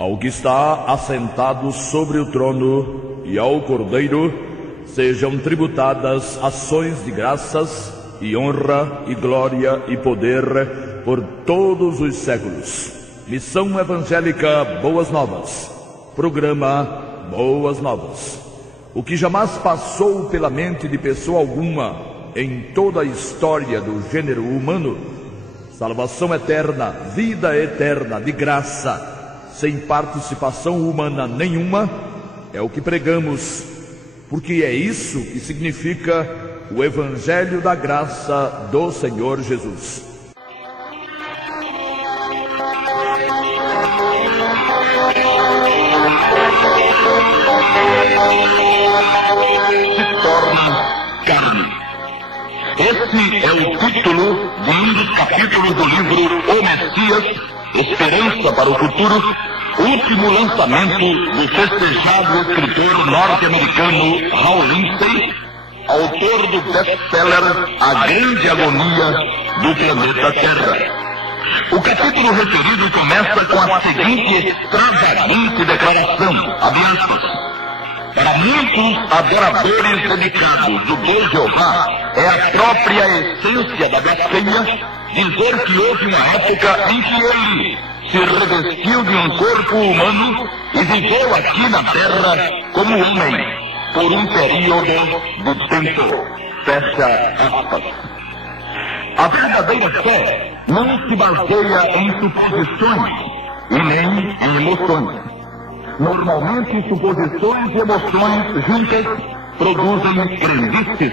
Ao que está assentado sobre o trono e ao Cordeiro sejam tributadas ações de graças e honra e glória e poder por todos os séculos. Missão Evangélica Boas Novas. Programa Boas Novas. O que jamais passou pela mente de pessoa alguma em toda a história do gênero humano, salvação eterna, vida eterna de graça, sem participação humana nenhuma, é o que pregamos, porque é isso que significa o Evangelho da Graça do Senhor Jesus. Se torna carne. Esse é o título de um dos capítulos do livro O Messias, Esperança para o Futuro, último lançamento do festejado escritor norte-americano Hal Lindsey, autor do best-seller A Grande Agonia do Planeta Terra. O capítulo referido começa com a seguinte extravagante declaração, abre aspas: para muitos adoradores dedicados do Deus Jeová, é a própria essência da blasfêmia dizer que houve uma época em que ele se revestiu de um corpo humano e viveu aqui na Terra como homem por um período de tempo. Fecha aspas. A verdadeira fé não se baseia em suposições e nem em emoções. Normalmente, suposições e emoções juntas produzem crendices,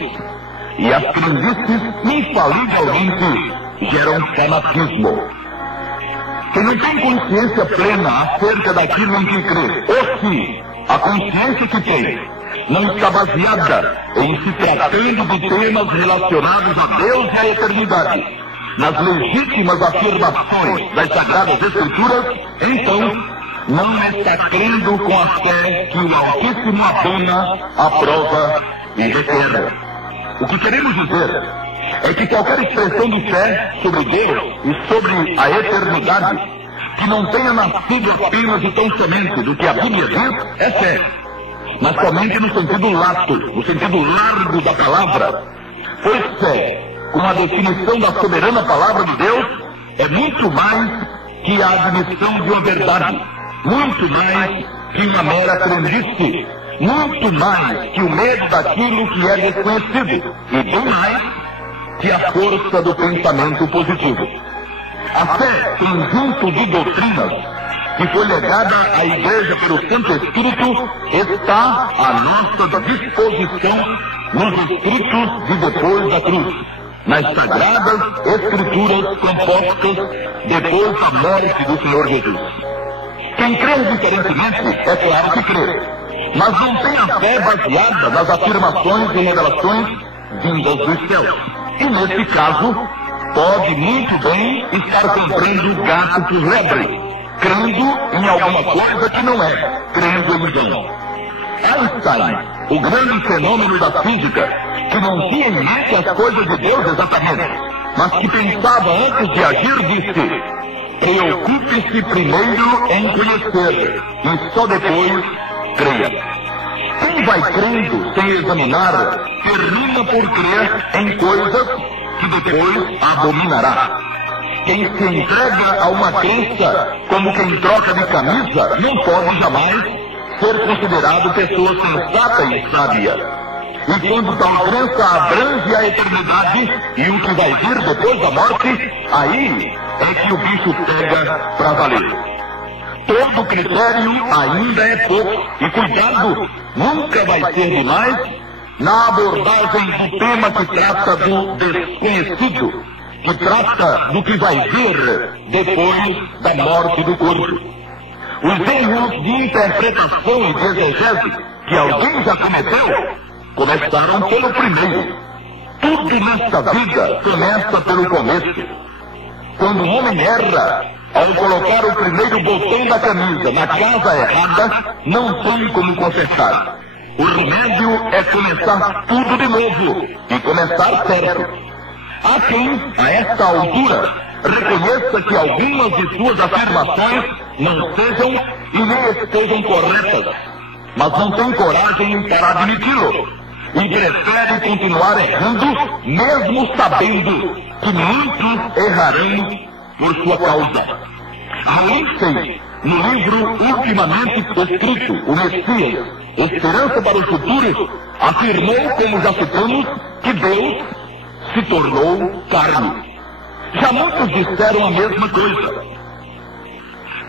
e as crendices infalivelmente geram fanatismo. Quem não tem consciência plena acerca daquilo em que crê, ou se a consciência que tem não está baseada em se tratando de temas relacionados a Deus e à eternidade, nas legítimas afirmações das Sagradas Escrituras, então não está crendo com a fé que o Altíssimo abona, aprova e requer. O que queremos dizer é que qualquer expressão de fé sobre Deus e sobre a eternidade que não tenha nascido apenas e tão somente do que a Bíblia diz é fé, mas somente no sentido lato, no sentido largo da palavra, pois fé, com a definição da soberana palavra de Deus, é muito mais que a admissão de uma verdade, muito mais que uma mera crendice, muito mais que o medo daquilo que é desconhecido, e bem mais que a força do pensamento positivo. A fé, conjunto de doutrinas que foi legada à Igreja pelo Santo Espírito, está à nossa disposição nos escritos de depois da cruz, nas Sagradas Escrituras compostas depois da morte do Senhor Jesus. Quem crê diferentemente, é claro que crê, mas não tem a fé baseada nas afirmações e revelações vindas dos céus. E nesse caso, pode muito bem estar comprando gato por lebre, crendo em alguma coisa que não é, crendo em vão. Einstein, o grande fenômeno da física, que não tinha em mente as coisas de Deus exatamente, mas que pensava antes de agir, disse: preocupe-se primeiro em conhecer, e só depois creia. Quem vai crendo sem examinar, termina por crer em coisas que depois abominará. Quem se entrega a uma crença como quem troca de camisa, não pode jamais ser considerado pessoa sensata e sábia. E quando tal crença abrange a eternidade e o que vai vir depois da morte, aí é que o bicho pega para valer. Todo critério ainda é pouco, e cuidado, nunca vai ser demais na abordagem do tema que trata do desconhecido, que trata do que vai vir depois da morte do corpo. Os erros de interpretação e de exegese que alguém já cometeu, começaram pelo primeiro. Tudo nesta vida começa pelo começo. Quando um homem erra, ao colocar o primeiro botão da camisa na casa errada, não tem como consertar. O remédio é começar tudo de novo e começar certo. Há quem, a esta altura, reconheça que algumas de suas afirmações não sejam e nem estejam corretas, mas não têm coragem para admiti-lo e preferem continuar errando, mesmo sabendo que muitos errarão por sua causa. Lindsay, no livro ultimamente escrito, O Messias, Esperança para o Futuro, afirmou, como já citamos, que Deus se tornou carne. Já muitos disseram a mesma coisa.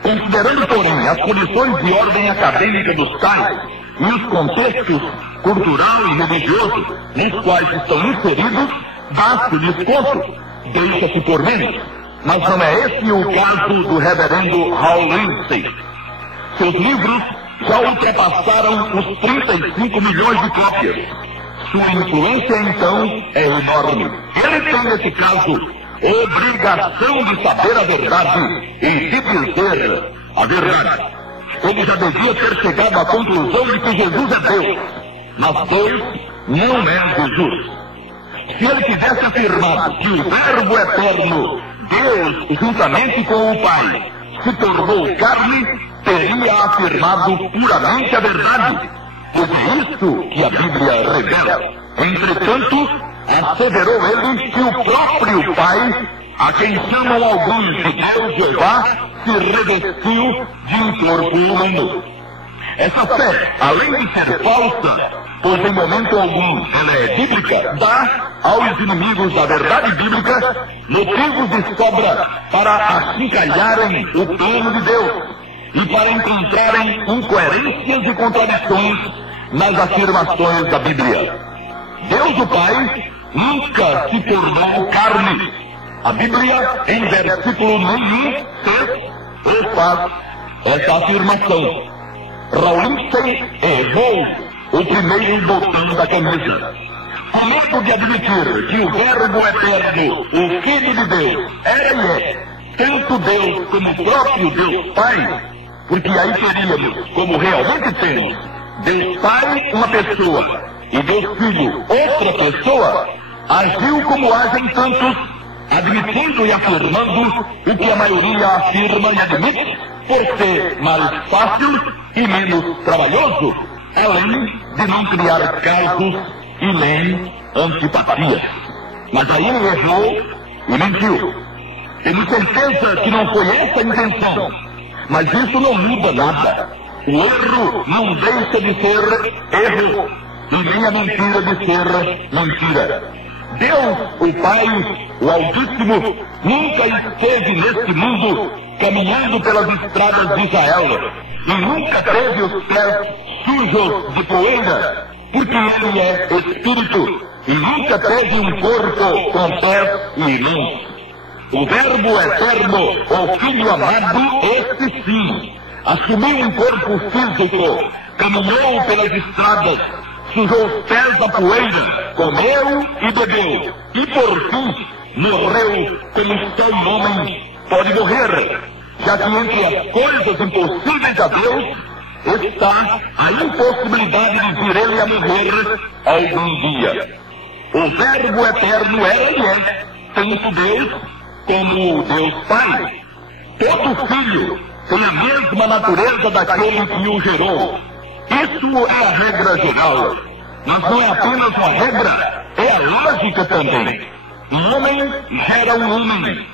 Considerando, porém, as condições de ordem acadêmica dos tais e os contextos cultural e religioso nos quais estão inseridos, dá-se desconto, deixa-se por menos. Mas não é esse o caso do reverendo Hal Lindsay. Seus livros já ultrapassaram os 35 milhões de cópias. Sua influência, então, é enorme. Ele tem, nesse caso, obrigação de saber a verdade e de dizer a verdade. Ele já devia ter chegado à conclusão de que Jesus é Deus, mas Deus não é Jesus. Se ele tivesse afirmado que o Verbo eterno, Deus, juntamente com o Pai, se tornou carne, teria afirmado puramente a verdade, pois é isso que a Bíblia revela. Entretanto, asseverou ele que o próprio Pai, a quem chamam alguns de Deus Jeová, se revestiu de um corpo humano. Essa fé, além de ser falsa, pois em momento algum ela é bíblica, dá aos inimigos da verdade bíblica motivos de sobra para achincalharem o plano de Deus e para encontrarem incoerências e contradições nas afirmações da Bíblia. Deus o Pai nunca se tornou carne. A Bíblia, em versículo nenhum, fez ou faz essa afirmação. Lindsay errou o primeiro botão da camisa. Com medo de admitir que o Verbo eterno, o Filho de Deus, era e é tanto Deus como o próprio Deus Pai, porque aí teríamos, como realmente temos, Deus Pai, uma pessoa, e Deus Filho, outra pessoa, agiu como agem tantos, admitindo e afirmando o que a maioria afirma e admite, por ser mais fácil e menos trabalhoso, além de não criar casos e nem antipatias. Mas aí ele errou e mentiu. Tenho certeza que não foi essa a intenção, mas isso não muda nada. O erro não deixa de ser erro, e nem a mentira de ser mentira. Deus, o Pai, o Altíssimo, nunca esteve neste mundo caminhando pelas estradas de Israel e nunca teve os pés sujos de poeira, porque ele é Espírito e nunca teve um corpo com pés e mãos. O Verbo eterno, o Filho amado, este sim, assumiu um corpo físico, caminhou pelas estradas, sujou os pés da poeira, comeu e bebeu, e por fim morreu como só um homem pode morrer, já que entre as coisas impossíveis a Deus está a impossibilidade de vir ele a morrer algum dia. O Verbo eterno era e é tanto Deus como Deus Pai. Todo filho tem a mesma natureza daquele que o gerou. Isso é a regra geral, mas não é apenas uma regra, é a lógica também. Um homem gera um homem,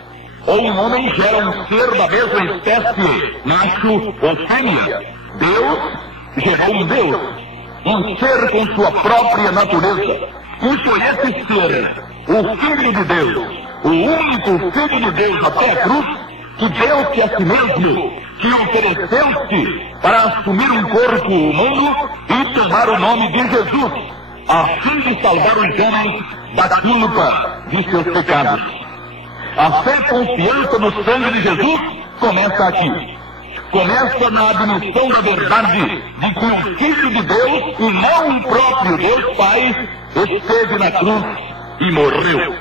ou um homem gera um ser da mesma espécie, macho ou fêmea. Deus gerou um Deus, um ser com sua própria natureza. E foi esse ser, o Filho de Deus, o único Filho de Deus até a cruz, que deu-se a si mesmo, que ofereceu-se para assumir um corpo humano e tomar o nome de Jesus, a fim de salvar os homens da culpa de seus pecados. A fé e confiança no sangue de Jesus começa aqui. Começa na admissão da verdade de que o Filho de Deus, e não o próprio Deus Pai, esteve na cruz e morreu.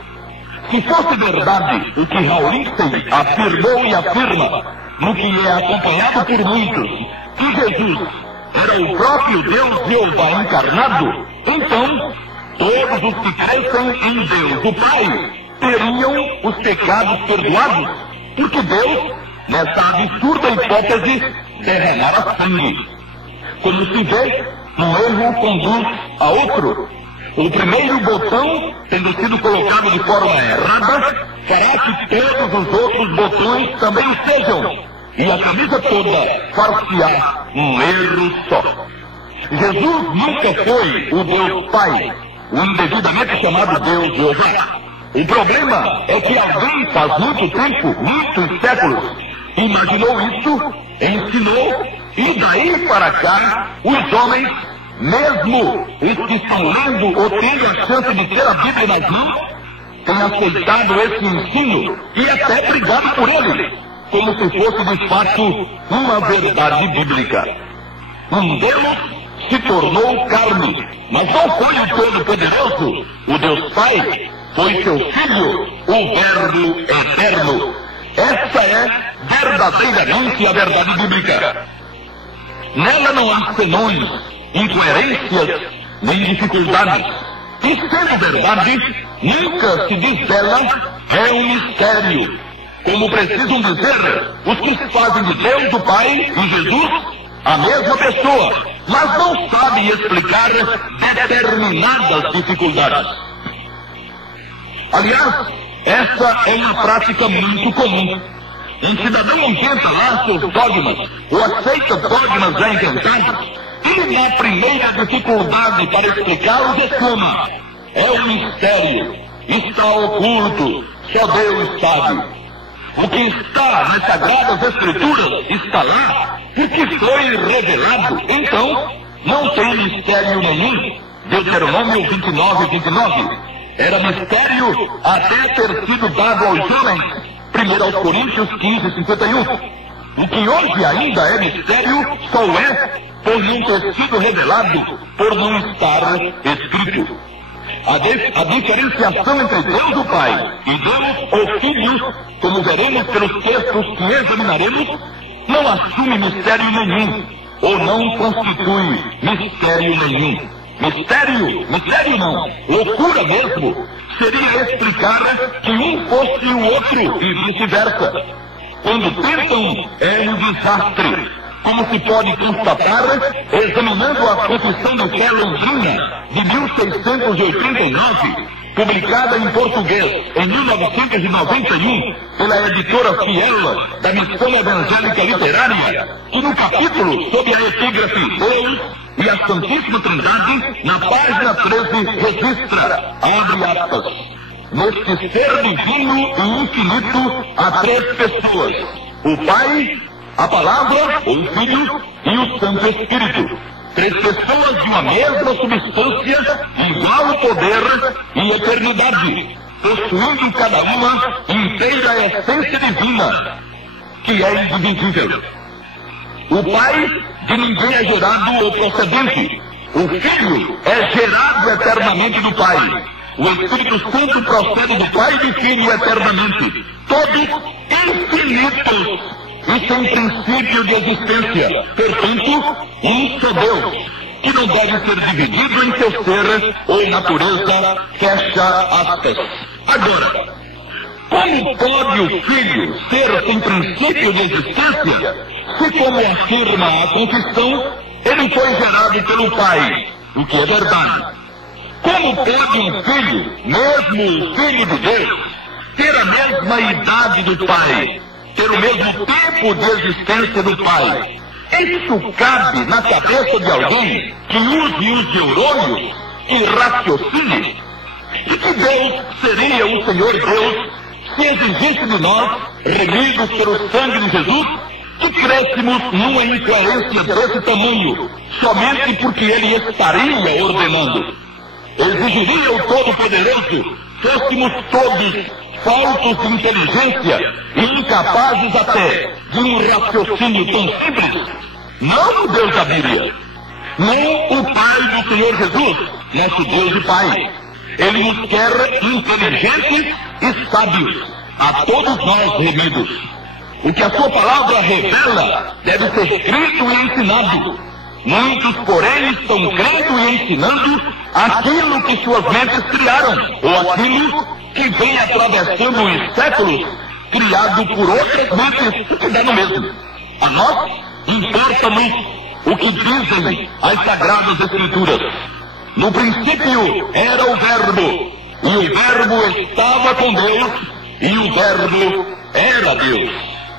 Se fosse verdade o que Lindsay afirmou e afirma, no que é acompanhado por muitos, que Jesus era o próprio Deus Jeová encarnado, então todos os que crescem em Deus, o Pai, teriam os pecados perdoados, porque Deus nessa absurda hipótese, derramar sangue. Como se vê, um erro conduz a outro. O primeiro botão, tendo sido colocado de forma errada, fará que todos os outros botões também o sejam. E a camisa toda far-se-á um erro só. Jesus nunca foi o Deus Pai, o indevidamente chamado Deus Jeová. O problema é que alguém faz muito tempo, muitos séculos, imaginou isso, ensinou, e daí para cá, os homens, mesmo os que estão lendo ou tendo a chance de ter a Bíblia nas mãos, têm aceitado esse ensino e até brigado por ele, como se fosse de fato uma verdade bíblica. Um Deus se tornou carne, mas não foi o Todo-Poderoso, o Deus Pai, foi seu Filho, o Verbo Eterno. Essa é verdadeiramente a verdade bíblica. Nela não há senões, incoerências, nem dificuldades. E sendo verdade, nunca se diz dela, é um mistério. Como precisam dizer os que se fazem de Deus, o Pai e Jesus, a mesma pessoa, mas não sabem explicar determinadas dificuldades. Aliás, essa é uma prática muito comum. Um cidadão inventa lá seus dogmas, ou aceita dogmas já inventados, e na primeira dificuldade para explicá-los exclama: é um mistério, está oculto, só Deus sabe. O que está nas Sagradas Escrituras está lá, porque foi revelado, então não tem mistério nenhum. Deuteronômio 29:29. Era mistério até ter sido dado aos homens. 1 aos Coríntios 15:51. O que hoje ainda é mistério só é por não ter sido revelado, por não estar escrito. A diferenciação entre Deus o Pai e Deus o Filho, como veremos pelos textos que examinaremos, não assume mistério nenhum, ou não constitui mistério nenhum. Mistério não, loucura mesmo, seria explicar que um fosse o outro e vice-versa. Quando tentam, é um desastre, como se pode constatar examinando a Confissão de Fé Londrina de 1689, publicada em português em 1991 pela editora Fiel da Missão Evangélica Literária, que no capítulo sob a epígrafe Deus e a Santíssima Trindade, na página 13, registra, abre aspas, neste ser divino e infinito há três pessoas, o Pai, a Palavra, o Filho e o Santo Espírito. Três pessoas de uma mesma substância, igual poder e eternidade, possuindo cada uma inteira essência divina, que é indivisível. O Pai de ninguém é gerado ou procedente. O Filho é gerado eternamente do Pai. O Espírito Santo procede do Pai e do Filho eternamente. Todos infinitos e sem princípio de existência. Portanto, um só Deus, que não deve ser dividido em seu ser ou natureza, fecha aspas. Agora, como pode o Filho ser sem princípio de existência, se, como afirma a Confissão, ele foi gerado pelo Pai, o que é verdade? Como pode um Filho, mesmo o Filho de Deus, ter a mesma idade do Pai, ter o mesmo tempo de existência do Pai? Isso cabe na cabeça de alguém que use os neurônios e raciocine? E que Deus seria o Senhor Deus se exigisse de nós, remidos pelo sangue de Jesus, que crescemos numa incoerência desse tamanho, somente porque Ele estaria ordenando? Exigiria o Todo-Poderoso fôssemos todos faltos de inteligência e incapazes até de um raciocínio tão simples? Não o Deus da Bíblia, não o Pai do Senhor Jesus, nosso Deus e Pai. Ele nos quer inteligentes e sábios, a todos nós remidos. O que a sua palavra revela deve ser escrito e ensinado. Muitos, porém, estão crendo e ensinando aquilo que suas mentes criaram, ou aquilo que vem atravessando os séculos, criado por outras mentes, que dá no mesmo. A nós importa-nos o que dizem as Sagradas Escrituras. No princípio era o Verbo, e o Verbo estava com Deus, e o Verbo era Deus.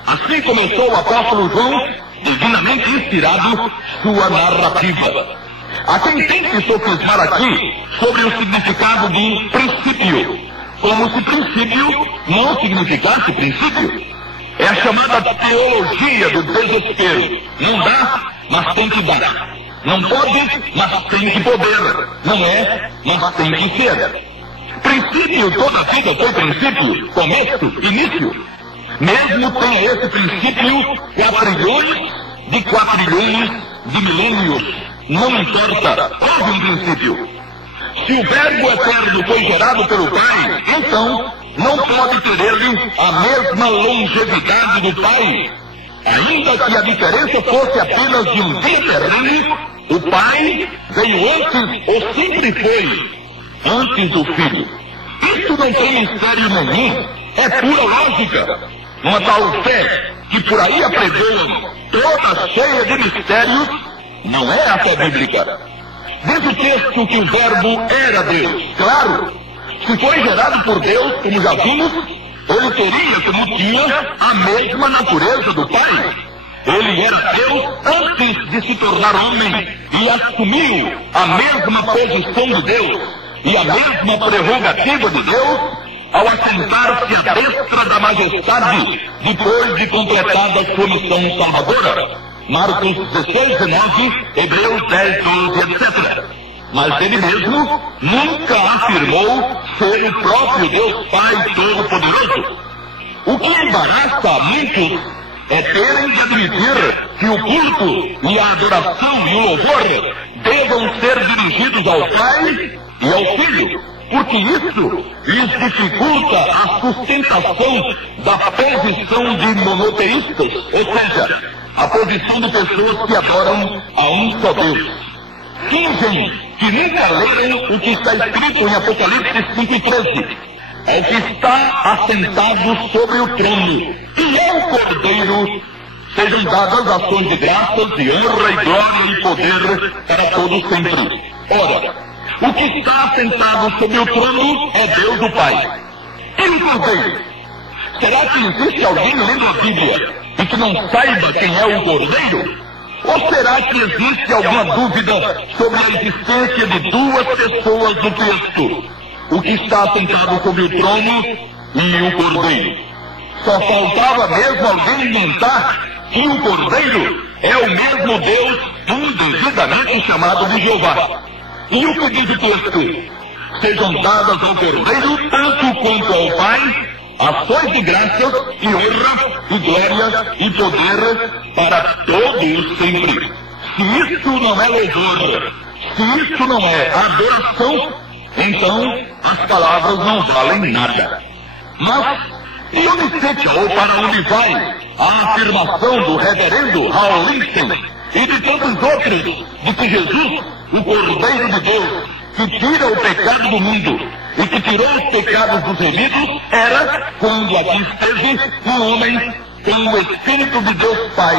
Assim começou o apóstolo João, divinamente inspirado, sua narrativa. Há quem tente sofismar aqui sobre o significado de princípio, como se princípio não significasse princípio. É a chamada teologia do desespero. Não dá, mas tem que dar. Não pode, mas tem que poder. Não é, mas tem que ser. Princípio, toda a vida foi princípio, começo, início. Mesmo tenha esse princípio 4.000.000 de milênios, não importa, houve um princípio. Se o Verbo eterno foi gerado pelo Pai, então não pode ter ele a mesma longevidade do Pai. Ainda que a diferença fosse apenas de um dia terreno, o Pai veio antes ou sempre foi antes do Filho. Isso não tem mistério nenhum, é pura lógica. Uma tal fé que por aí apregoam, toda cheia de mistérios, não é a fé bíblica. Diz o texto que o Verbo era Deus. Claro, se foi gerado por Deus, como já vimos, ele teria, como tinha, a mesma natureza do Pai. Ele era Deus antes de se tornar homem e assumiu a mesma posição de Deus e a mesma prerrogativa de Deus ao assentar-se à destra da majestade depois de completada sua missão salvadora. Marcos 16, 19, Hebreus 10, 12, etc. Mas ele mesmo nunca afirmou ser o próprio Deus Pai Todo-Poderoso. O que embaraça a muitos é terem de admitir que o culto e a adoração e o louvor devam ser dirigidos ao Pai e ao Filho, porque isso lhes dificulta a sustentação da posição de monoteístas, ou seja, a posição de pessoas que adoram a um só Deus. Fingem que nunca leram o que está escrito em Apocalipse 5:13. Ao que está assentado sobre o trono e ao Cordeiro sejam dadas ações de graças e honra e glória e poder para todos sempre. Ora, o que está assentado sobre o trono é Deus o Pai. E o Cordeiro? Será que existe alguém lendo a Bíblia e que não saiba quem é o Cordeiro? Ou será que existe alguma dúvida sobre a existência de duas pessoas no texto? O que está assentado sobre o trono e o Cordeiro. Só faltava mesmo alguém inventar que o Cordeiro é o mesmo Deus indevidamente chamado de Jeová. E o que diz o texto? Sejam dadas ao Cordeiro, tanto quanto ao Pai, ações de graças e honra e glória e poder para todos sempre. Se isso não é louvor, se isso não é adoração, então as palavras não valem nada. Mas de onde seja ou para onde vai a afirmação do reverendo Hal Lindsey e de tantos outros de que Jesus, o Cordeiro de Deus, que tira o pecado do mundo e que tirou os pecados dos remidos, era quando aqui esteve um homem com o Espírito de Deus Pai.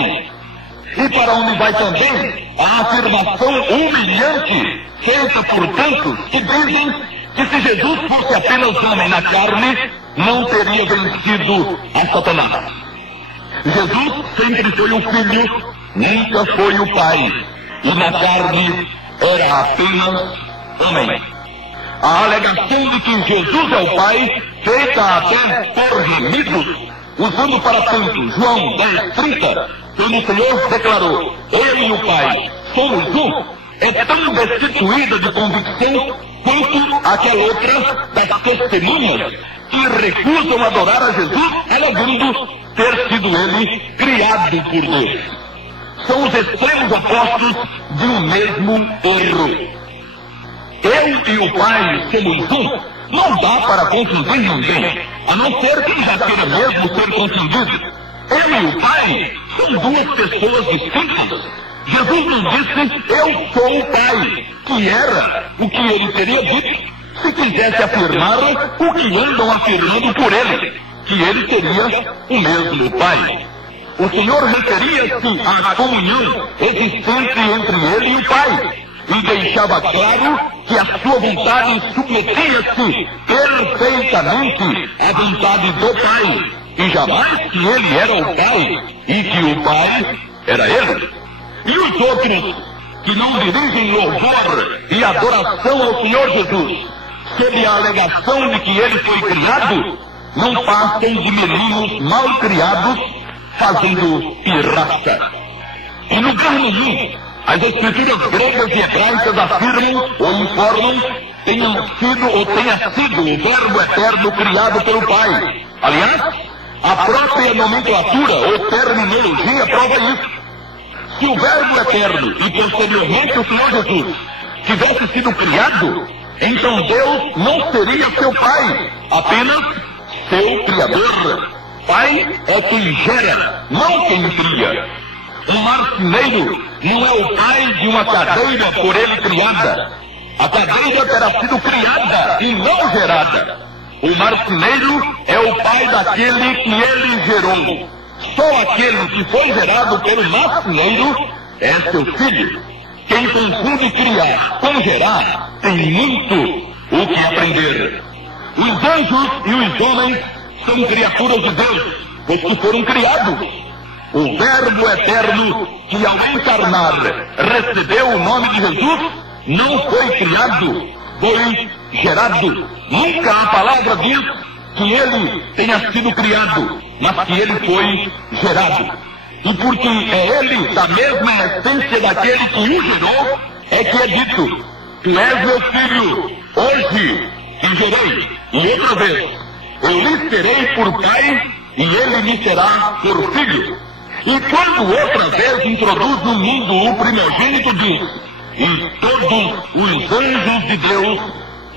E para onde vai também a afirmação humilhante feita por tantos que dizem que se Jesus fosse apenas homem na carne, não teria vencido a Satanás. Jesus sempre foi o Filho, nunca foi o Pai, e na carne era apenas homem. A alegação de que Jesus é o Pai, feita até por remidos, usando para tanto João 10:30, quando o Senhor declarou, ele e o Pai somos um, é tão destituída de convicção quanto aquela outra das testemunhas que recusam adorar a Jesus, alegando ter sido ele criado por Deus. São os extremos opostos de um mesmo erro. Eu e o Pai somos um, não dá para confundir ninguém, a não ser quem já queira mesmo ser confundido. Eu e o Pai são duas pessoas distintas. Jesus não disse, eu sou o Pai, que era o que ele teria dito se quisesse afirmar o que andam afirmando por ele. que ele seria o mesmo Pai. O Senhor referia-se à comunhão existente entre ele e o Pai, e deixava claro que a sua vontade submetia-se perfeitamente à vontade do Pai, e jamais que ele era o Pai e que o Pai era ele. E os outros que não dirigem louvor e adoração ao Senhor Jesus, sob a alegação de que ele foi criado, não passam de meninos mal criados fazendo pirraça. Em lugar nenhum, as escrituras gregas e hebraicas afirmam ou informam tenha sido o Verbo eterno criado pelo Pai. Aliás, a própria nomenclatura ou terminologia prova isso. Se o Verbo eterno e posteriormente o Senhor Jesus tivesse sido criado, então Deus não seria seu Pai, apenas seu Criador. Pai é quem gera, não quem cria. Um marceneiro não é o pai de uma cadeira por ele criada. A cadeira terá sido criada e não gerada. O marceneiro é o pai daquele que ele gerou. Só aquele que foi gerado pelo marceneiro é seu filho. Quem confunde criar com gerar tem muito o que aprender. Os anjos e os homens são criaturas de Deus, pois que foram criados. O Verbo eterno, que ao encarnar recebeu o nome de Jesus, não foi criado, foi gerado. Nunca a palavra diz que ele tenha sido criado, mas que ele foi gerado. E porque é ele, da mesma essência daquele que o gerou, é que é dito: tu és meu filho, hoje te gerei. E outra vez, eu lhe serei por pai, e ele me será por filho. E quando outra vez introduz no mundo o primogênito, diz: e todos os anjos de Deus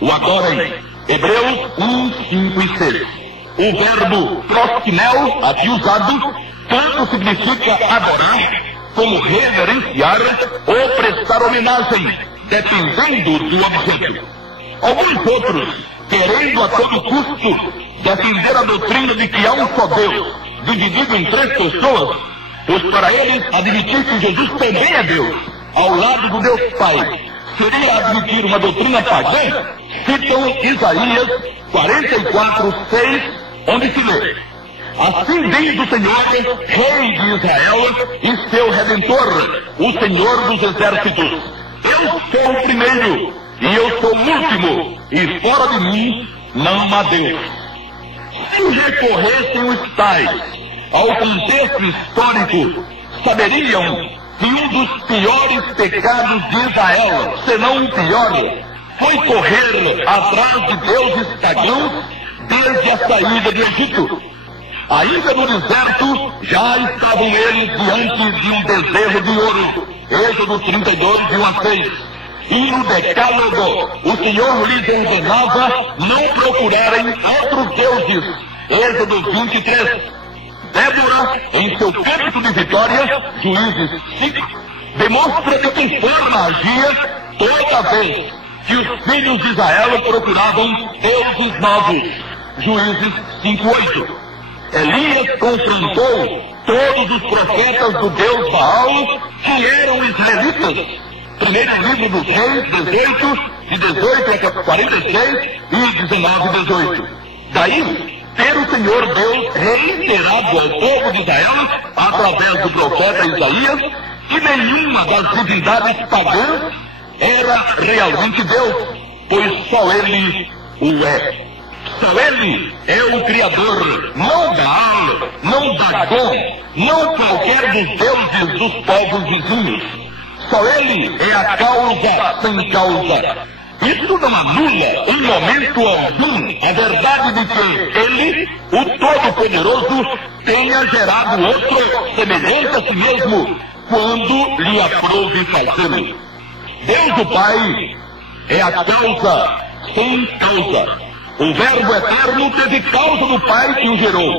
o adorem. Hebreus 1, 5 e 6. O verbo proskinel, aqui usado, tanto significa adorar, como reverenciar ou prestar homenagem, dependendo do objeto. Alguns outros, querendo a todo custo defender a doutrina de que há um só Deus, dividido em três pessoas, pois para eles admitir que Jesus também é Deus, ao lado do Deus Pai, seria admitir uma doutrina pagã, citam Isaías 44, 6, onde se lê: assim diz o Senhor, Rei de Israel e seu Redentor, o Senhor dos Exércitos: eu sou o primeiro e eu sou o último, e fora de mim não há Deus. Se recorressem os tais ao contexto histórico, saberiam que um dos piores pecados de Israel, senão o pior, foi correr atrás de deuses pagãos desde a saída do Egito. Ainda no deserto, já estavam eles diante de um bezerro de ouro. Êxodo 32, de 1 a 6. E no decálogo, o Senhor lhes ordenava não procurarem outros deuses. Êxodo 23. Débora, em seu púlpito de vitória, Juízes 5, demonstra de que forma agia toda vez que os filhos de Israel procuravam deuses novos. Juízes 5:8. Elias confrontou todos os profetas do Deus Baal que eram israelitas. Primeiro livro dos Reis, 18, de 18 a 46 e 19, 18. Daí, ter o Senhor Deus reiterado ao povo de Israel, através do profeta Isaías, que nenhuma das divindades pagãs era realmente Deus, pois só Ele o é. Só Ele é o Criador, não Baal, não Dagon, não qualquer dos deuses dos povos vizinhos. Só Ele é a causa sem causa. Isso não anula, em momento algum, a verdade de que Ele, o Todo-Poderoso, tenha gerado outro semelhante a si mesmo, quando lhe aprouve fazê-lo. Deus o Pai é a causa sem causa. O Verbo eterno teve causa do Pai que o gerou.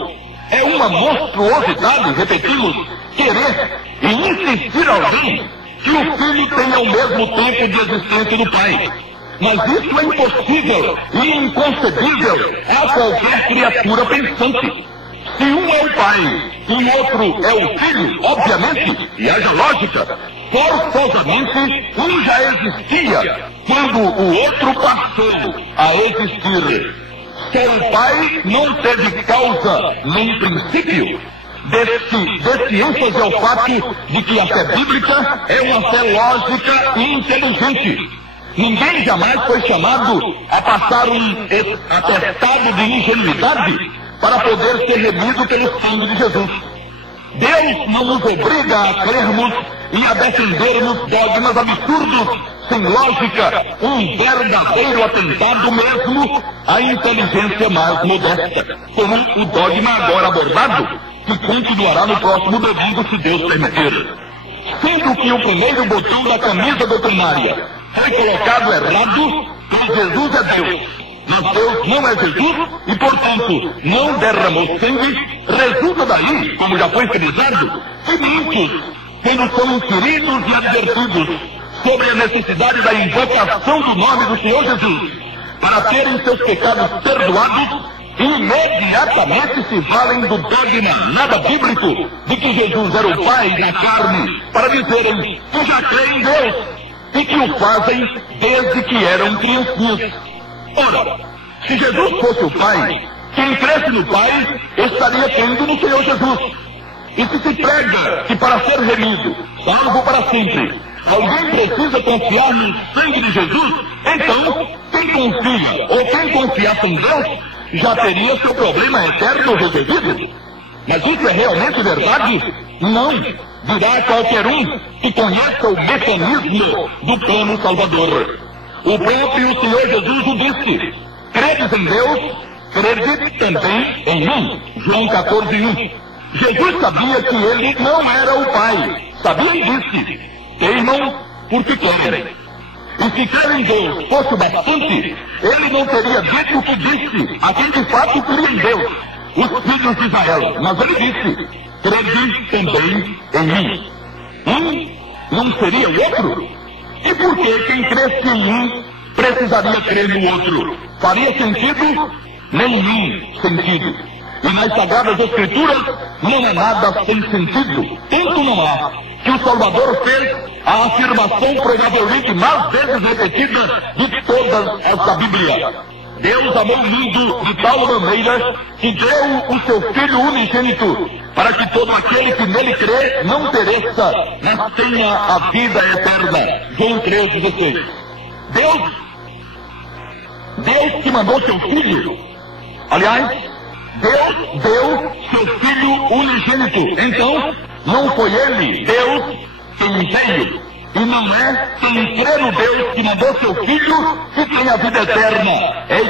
É uma monstruosidade, repetimos, querer e insistir alguém que o Filho tenha o mesmo tempo de existência do Pai. Mas isso é impossível e inconcebível a qualquer criatura pensante. Se um é o pai e o outro é o filho, obviamente, e haja lógica, forçosamente um já existia quando o outro passou a existir. Seu pai não teve causa nem princípio. Desse ênfase ao fato de que a fé bíblica é uma fé lógica e inteligente. Ninguém jamais foi chamado a passar um atestado de ingenuidade para poder ser remido pelo sangue de Jesus. Deus não nos obriga a crermos e a defendermos dogmas absurdos, sem lógica, um verdadeiro atentado mesmo à inteligência mais modesta, como o dogma agora abordado, que continuará no próximo domingo, se Deus permitir. Sendo que o primeiro botão da camisa doutrinária foi colocado errado, pois Jesus é Deus. Mas Deus não é Jesus e, portanto, não derramou sangue. Resulta daí, como já foi frisado, que muitos, quando são inquiridos e advertidos sobre a necessidade da invocação do nome do Senhor Jesus para terem seus pecados perdoados, imediatamente se valem do dogma nada bíblico de que Jesus era o Pai na carne, para dizerem que já creem em Deus e que o fazem desde que eram criancinhas. Ora, se Jesus fosse o Pai, quem cresce no Pai estaria crendo no Senhor Jesus. E se prega que para ser remido, salvo para sempre, alguém precisa confiar no sangue de Jesus, então quem confia ou quem confiasse em Deus já teria seu problema eterno resolvido. Mas isso é realmente verdade? Não, dirá qualquer um que conheça o mecanismo do plano salvador. O próprio Senhor Jesus o disse: credes em Deus, crede também em mim. João 14:1. Jesus sabia que ele não era o Pai. Sabia e disse: teimam porque querem. E se crer em Deus fosse bastante, ele não teria dito o que disse a quem de fato cria em Deus, os filhos de Israel. Mas ele disse: crede também em mim. Um não seria o outro? E por que quem cresce em um precisaria crer no outro? Faria sentido? Nenhum sentido. E nas Sagradas Escrituras não há nada sem sentido. Tanto não há que o Salvador fez a afirmação provavelmente mais vezes repetida de todas as da Bíblia. Deus amou o mundo de tal maneira que deu o seu Filho unigênito, para que todo aquele que nele crê não pereça, mas tenha a vida eterna. João 3,16. Deus que mandou seu Filho, aliás, Deus deu seu Filho unigênito. Então, não foi ele, Deus, quem veio. E não é quem crê no Deus que mandou seu Filho que tem a vida eterna. É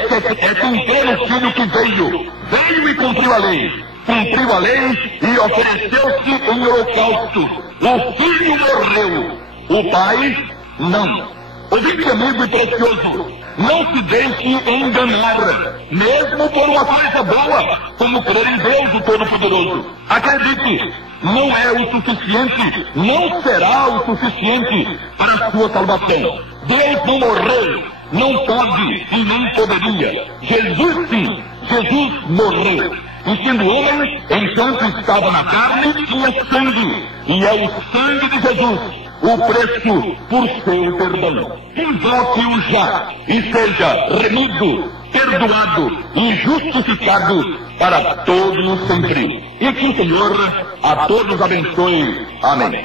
quem crê no Filho que veio. Veio e cumpriu a lei. Cumpriu a lei e ofereceu-se em holocausto. O Filho morreu. O Pai, não. Ouvinte amigo e precioso, não se deixe enganar, mesmo por uma coisa boa, como crer em Deus o Todo-Poderoso. Acredite, não é o suficiente, não será o suficiente para a sua salvação. Deus não morreu, não pode e nem poderia. Jesus sim, Jesus morreu. E sendo homem, enquanto estava na carne, tinha sangue. E é o sangue de Jesus o preço por seu perdão. Invoque-o já e seja remido, perdoado e justificado para todos sempre. E que o Senhor a todos abençoe. Amém.